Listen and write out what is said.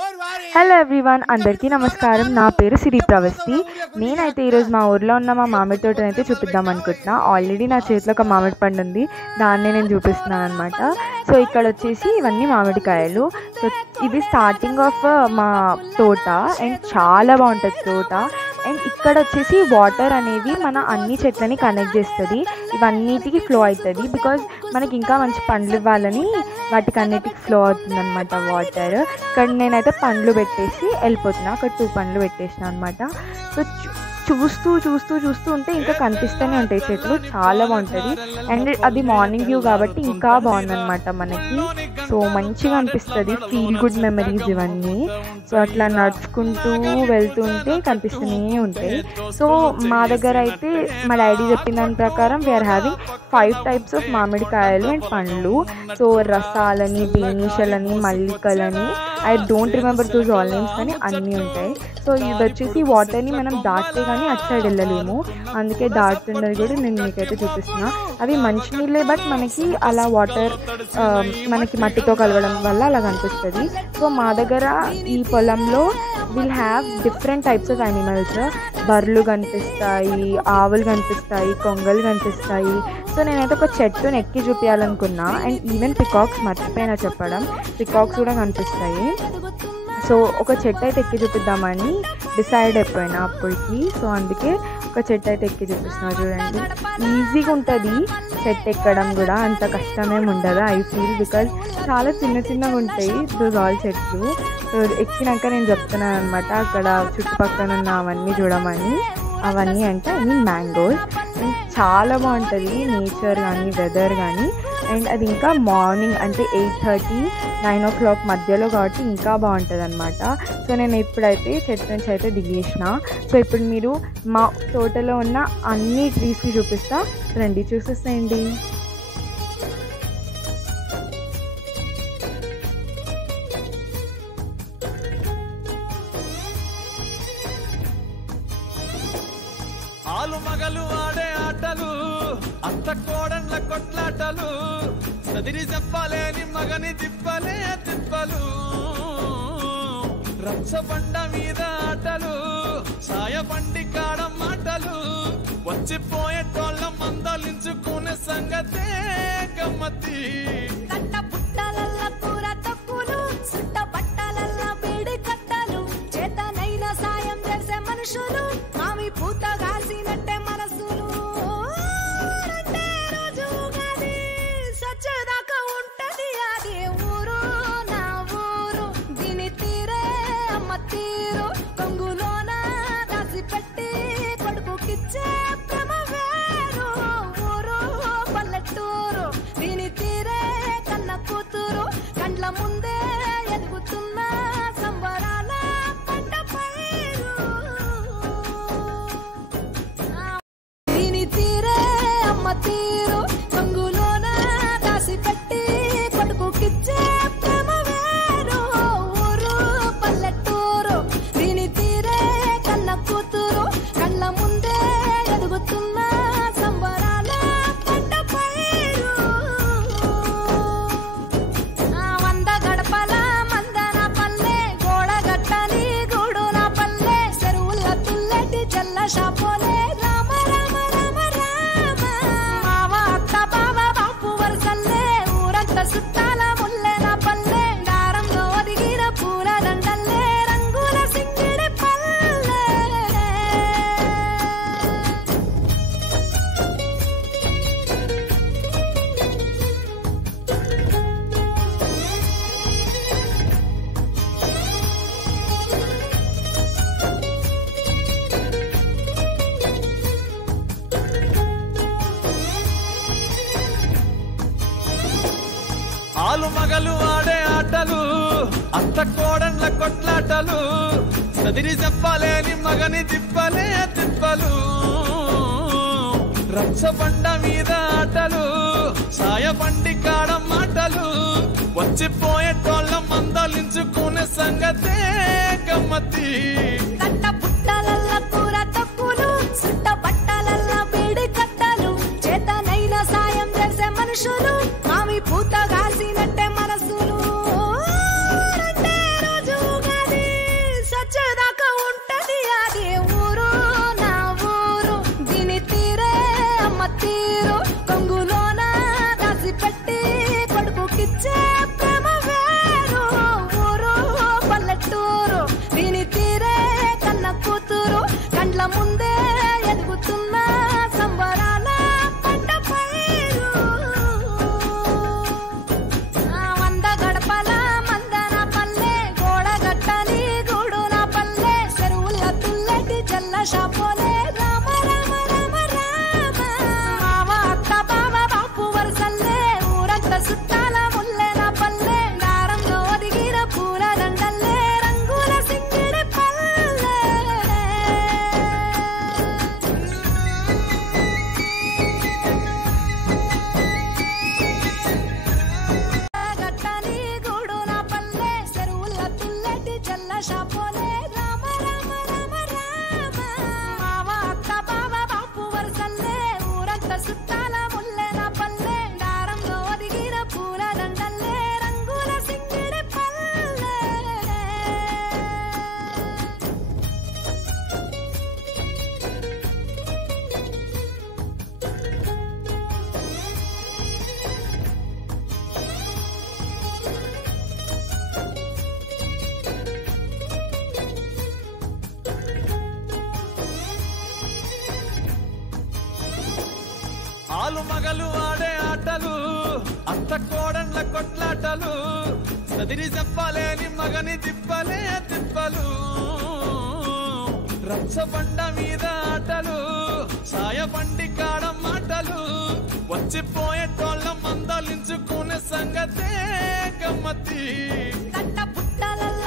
Hello everyone, అందరికీ నమస్కారం. నా పేరు సిరి ప్రవస్తి. నేనైతే ఈరోజు మా ఊర్లో ఉన్న మా మామిడి తోటని అయితే చూపిద్దాం అనుకుంటున్నా. ఆల్రెడీ నా చేతిలో ఒక మామిడి పండు ఉంది, దాన్నే నేను చూపిస్తున్నాను అనమాట. సో ఇక్కడ వచ్చేసి ఇవన్నీ మామిడికాయలు. సో ఇది స్టార్టింగ్ ఆఫ్ మా తోట అండ్ చాలా బాగుంటుంది తోట. అండ్ ఇక్కడ వచ్చేసి వాటర్ అనేది మన అన్ని చెట్లని కనెక్ట్ చేస్తుంది, ఇవన్నిటికి ఫ్లో అవుతుంది. బికాజ్ మనకి ఇంకా మంచి పండ్లు ఇవ్వాలని వాటికి అన్నిటికి ఫ్లో అవుతుంది అనమాట వాటర్. ఇక్కడ నేనైతే పండ్లు పెట్టేసి వెళ్ళిపోతున్నా, అక్కడ 2 పండ్లు పెట్టేసిన అనమాట. సో చూస్తూ ఉంటే ఇంకా కనిపిస్తూనే ఉంటాయి చెట్లు, చాలా బాగుంటుంది. అండ్ అది మార్నింగ్ వ్యూ కాబట్టి ఇంకా బాగుందన్నమాట మనకి. సో మంచిగా అనిపిస్తుంది, ఫీల్ గుడ్ మెమరీస్ ఇవన్నీ. సో అట్లా నడుచుకుంటూ వెళ్తూ ఉంటే కనిపిస్తూనే ఉంటాయి. సో మా దగ్గర అయితే మా డాడీ చెప్పిన దాని ప్రకారం వీఆర్ హ్యావింగ్ 5 types ఆఫ్ మామిడికాయలు అండ్ పండ్లు. సో రసాలని, బేనీషలని, మల్లికలని, I don't remember those all names కానీ అన్నీ ఉంటాయి. సో ఇది వచ్చేసి వాటర్ని మనం దాటితే కానీ అటు సైడ్ వెళ్ళలేము, అందుకే దాటుతున్నది కూడా నేను మీకైతే చూపిస్తున్నా. అవి మంచినీళ్ళే, బట్ మనకి అలా వాటర్ మనకి మట్టితో కలవడం వల్ల అలా కనిపిస్తుంది. సో మా దగ్గర ఈ పొలంలో will have different types of animals. బర్రెలు కనిపిస్తాయి, ఆవులు కనిపిస్తాయి, కొంగలు కనిపిస్తాయి. సో నేనైతే ఒక చెట్టుని ఎక్కి చూపించాలనుకున్నా. అండ్ ఈవెన్ పికాక్స్, మర్చిపోయినా చెప్పడం, పికాక్స్ కూడా కనిపిస్తాయి. సో ఒక చెట్టు అయితే ఎక్కి చూపిద్దామని డిసైడ్ అయిపోయినా అప్పటికి. సో అందుకే ఒక చెట్టు అయితే ఎక్కి చూపిస్తున్నా. చూడండి, ఈజీగా ఉంటుంది చెట్టు ఎక్కడం కూడా, అంత కష్టమేమి ఉండదు ఐ ఫీల్. బికాజ్ చాలా చిన్నగా ఉంటాయి దోస్ ఆల్ చెట్లు. సో ఎక్కినాక నేను చెప్తున్నాను అనమాట అక్కడ చుట్టుపక్కల ఉన్న అవన్నీ చూడమని. అవన్నీ అంటే మ్యాంగోస్. అండ్ చాలా బాగుంటుంది నేచర్ కానీ వెదర్ కానీ. అండ్ అది ఇంకా మార్నింగ్ అంటే 8:30, 9 o'clock మధ్యలో కాబట్టి ఇంకా బాగుంటుంది అనమాట. సో నేను ఇప్పుడైతే చెట్టు నుంచి అయితే దిగేసిన. సో ఇప్పుడు మీరు మా తోటలో ఉన్న అన్ని ట్రీస్కి చూపిస్తా, రండి చూసేసేయండి. ఆలు మగలు ఆడే ఆటలు, అత్త కోడన్ల కొట్లాటలు, సదిరి చెప్పలేని మగని తిప్పలే తిప్పలు, రచ్చబండ మీద ఆటలు, సాయబండి కాడ మాటలు, వచ్చిపోయేటోళ్ళ మందలించుకునే సంగతే గమ్మతి. కట్ట పుట్టలల్ల కూర తక్కులు, సుట్ట పట్టలల్ల వేడి కట్టలు, చేతనైన సాయం చేసే మనుషులు, మామి పూత కాసినట్టే మనసులు. అంటే రోజు గది సచ్చదాకా ఉంటది అది ఊరు, నా ఊరు. దీని తీరే అమ్మ తీరు, కొంగులోన దాసి పెట్టి కొడుకుకిచ్చే ప్రేమ వేరు. ఊరు పల్లెటూరు, దీని తీరే కన్న కూతురు, కండ్ల ముందే ఎదుగుతున్న సంబరాల పంట పైరు. దీని తీరే అమ్మ తీరు, కొంగులోన దాసి పెట్టి కొడుకుకిచ్చే ప్రేమ వేరు. ఊరు పల్లెటూరు, దీని తీరే కన్న కూతురు, కళ్ళ ముందే ఎదుగుతున్న సంబరాల పంట పైరు. 100 గడపల మందన పల్లె, గోడ గట్టని గూడు నా పల్లె, చెరువుల తుల్లెటి జల్ల షాపోలే. రామ రామ రామ రామ, మావ అత్త బావ బాపు వరసల్లే, ఊరంతా సుట్టాల ముల్లె నా పల్లె, దారంలో ఒదిగిన పూల దండల్లే, రంగుల సింగిడి పల్లె. ఆలు మగలు ఆడే ఆటలు, అత్త కోడన్ల కొట్లాటలు, సదిరి చెప్పలేని మగని తిప్పలే తిప్పలు, రచ్చబండ మీద ఆటలు, సాయబండి కాడ మాటలు, వచ్చిపోయేటోళ్ళ మందలించుకునే సంగతే గమ్మతి. కట్ట పుట్టలల్ల కూర తక్కులు, సుట్ట పట్టలల్ల వేడి కట్టలు, చేతనైన సాయం చేసే మనుషులు, మామి పూత కాసినట్టే మనసులు. అంటే రోజు జల్ల షాపోలే రామ రామ రామ రామ మావ అత్త బావ బాపు వరసల్లే ఊరంతా సుట్టాల ముల్లె నా పల్లె దారంలో ఒదిగిన పూల దండల్లే రంగుల సింగిడి పల్లె ఆలు మగలు ఆడే ఆటలు అత్త కోడళ్ళ కొట్లాటలు చదిరి చెప్పలేని మగని తిప్పలే తిప్పలు రచ్చబండ మీద ఆటలు సాయబండి కాడ మాటలు వచ్చిపోయేటోళ్ళ మందలించుకునే సంగతే గమ్మతి కట్ట పుట్టలల్ల